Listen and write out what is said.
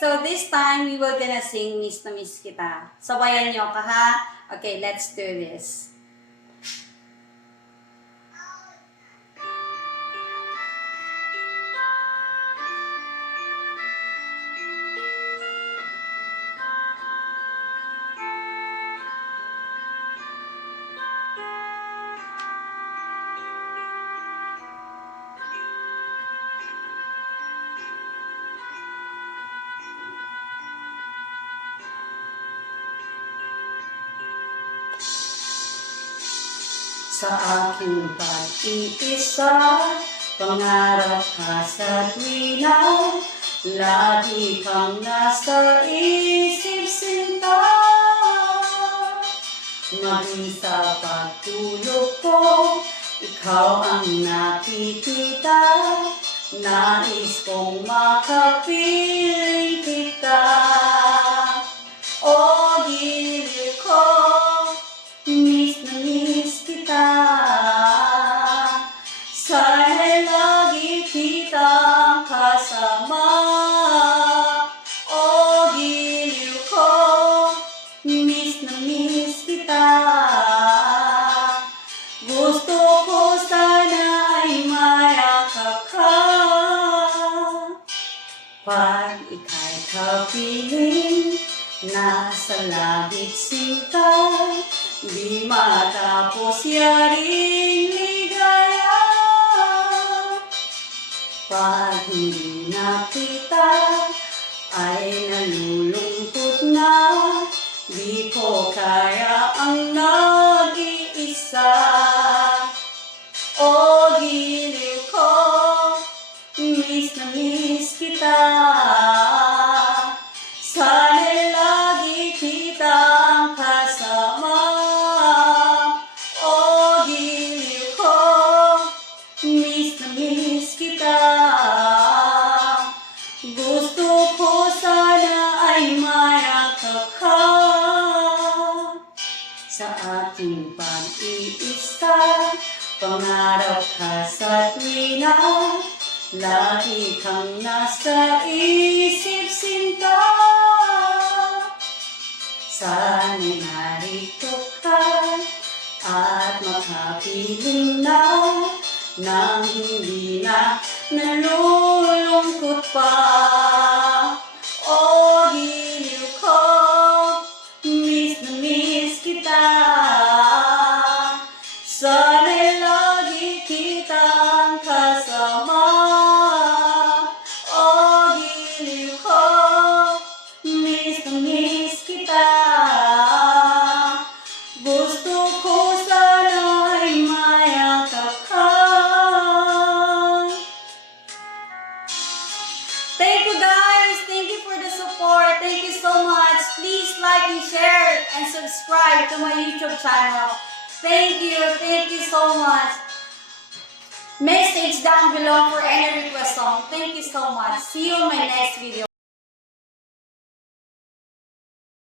So this time, we will gonna sing Miss na Miss Kita. Sabayan niyo ka ha? Okay, let's do this. Sa aking pag-iisa, pangarap ka sa tuwina, lagi kang nasa isip sinta. Maging sa pagtulog ko, ikaw ang nakikita, nais kong makapiling kita. O giliw ko, miss na miss kita. Sana'y lagi kitang kasama. O giliw ko, miss na miss kita. Gusto ko sana ay mayakap ka. Pag ika'y kapiling, nasa langit sinta, di matapos yaring ligaya. Pag hindi na kita, ay nalulungkot na, di ko kaya ang nag-iisa. O giliw ko, miss na miss kita. Sana'y lagi kitang kasama. O giliw ko, miss na miss kita. Gusto ko sana ay mayakap ka. Sa ating pag-iisa, pangarap ka sa tuwina, lagi kang nasa isip sinta. Sana'y narito ka at makapiling na, nang hindi na nalulungkot pa. O giliw ko, miss na miss kita. Sana'y lagi kitang kasama. O giliw ko, miss na miss kita. Gusto ko sana ay mayakap ka. Thank you guys. Thank you for the support. Thank you so much. Please like and share and subscribe to my YouTube channel. Thank you. Thank you so much. Message down below for any request song. Thank you so much. See you in my next video.